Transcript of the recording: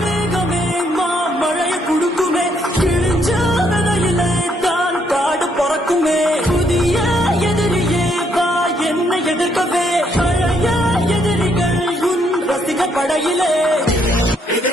மேகமே மழைய குடுக்குமே கிழிஞ்ச விதையிலே தான் காடு பொறக்குமே புதிய எதிரியே வா என்னை எதிர்க்கவே பழைய எதிரிகள் உன் ரசிக படையிலே இது